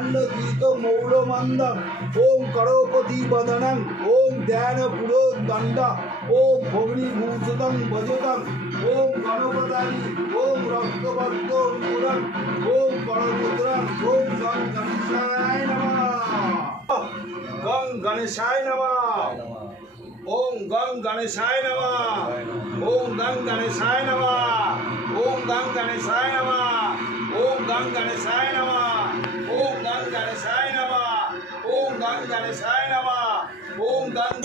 अन्नतीत मौलमन्दं ओम करोपति वदनं ओम ध्यानपुरो दंड ओम भोगनीभूषितं भजतं ओम गणपताय ओम रक्तवर्तो मूलं ओम परमुद्रं ओम गं गणेशाय नमः ओम गं गणेशाय नमः ओम गं गणेशाय नमः ओम गं गणेशाय नमः ओम गं गणेशाय नमः ओम गं गणेशाय नमः ओम गं गणेशाय नमः ओम गं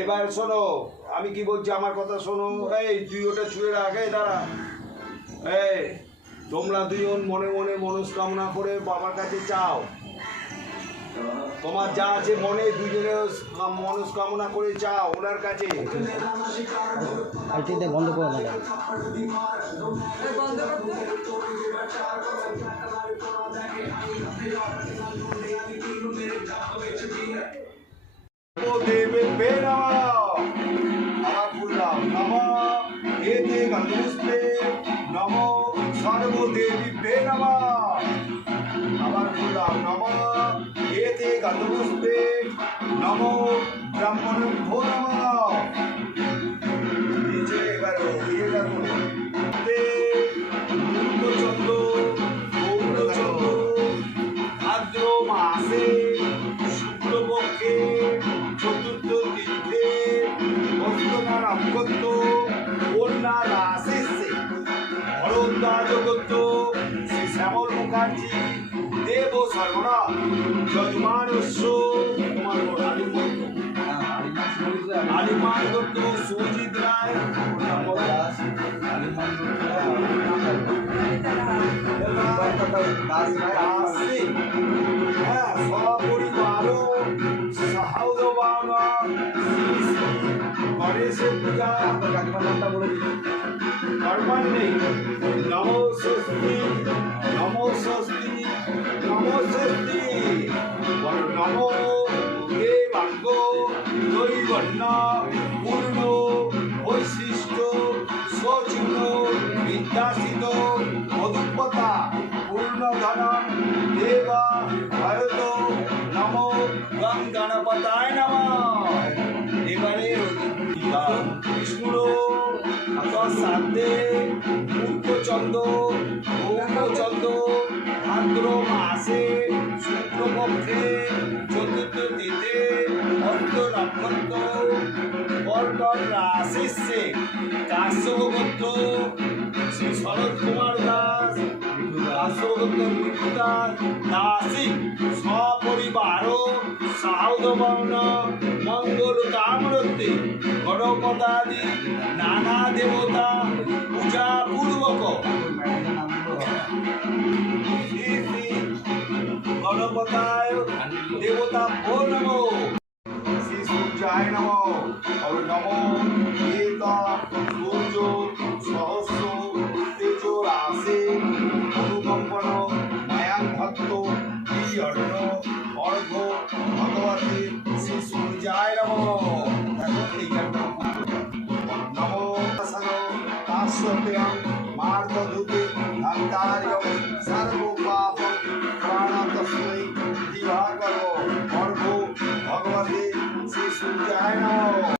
এবার শোনো আমি কি বলছি আমার কথা শোনো এই তুই ওটা ছুঁয়ে রাখ এই দাঁড়া এই তোমরা দুজন মনে মনে মনস্কামনা করে বাবার কাছে চাও তোমার যা আছে মনে দুজনে মনস্কামনা করে চাও ওনার কাছে বন্ধ করে देवे नमो एते गंधुस्ते नमो सर्वदेवी नमः आबार बोललाम नमो एते गंधुस्ते नमो ब्रह्मणभ्यो नमः नीचे एबार ये करो ते मूर्धचंद्र गौरचंद्र भाद्र मासे शुक्लपक्षे चतुर्थ तीर्थे দাসী হ্যাঁ সপরিবার সহজবান গণেশের পূজা করবার নেই। নমো স্বস্তি নমো স্বস্তি নমো স্বস্তি নমো দেবাঙ্গ দৈবন্য পূর্ণ বৈশিষ্ট্য সচিন বিদ্যাসিত মধুপতা পূর্ণধন দেবা ভয়ত নমো গং গণপতায় নমঃ। এবারে কৃষ্ণ সাধ্যে মূর্খচন্দ্র গৌরচন্দ্র ভাদ্র মাসে শুক্লপক্ষে চতুর্থ তিথে অর্থ নক্ষত্র কর্কট রাশিস্যে কাশ্যপ গোত্র শ্রী শরৎ কুমার দাস কাশ্যপ গোত্র মৃত্যু দাস দাসী সপরিবার সাউদবর্ণ মঙ্গল কামরত্তে গণপতাদি নানা দেবতা পূজা পূর্বক শ্রী শ্রী গণপতায় দেবতা ভো নমো শ্রী সূর্যায় নমঃ। और नमो एक সূর্য সহস্র তেজ রাশি অনুকম্পন মায়াং ভক্ত অর্ণ অর্ঘ ভগবতী শ্রী সূর্যায় নমঃ। এখন এই গানটা নমো তাস্যতে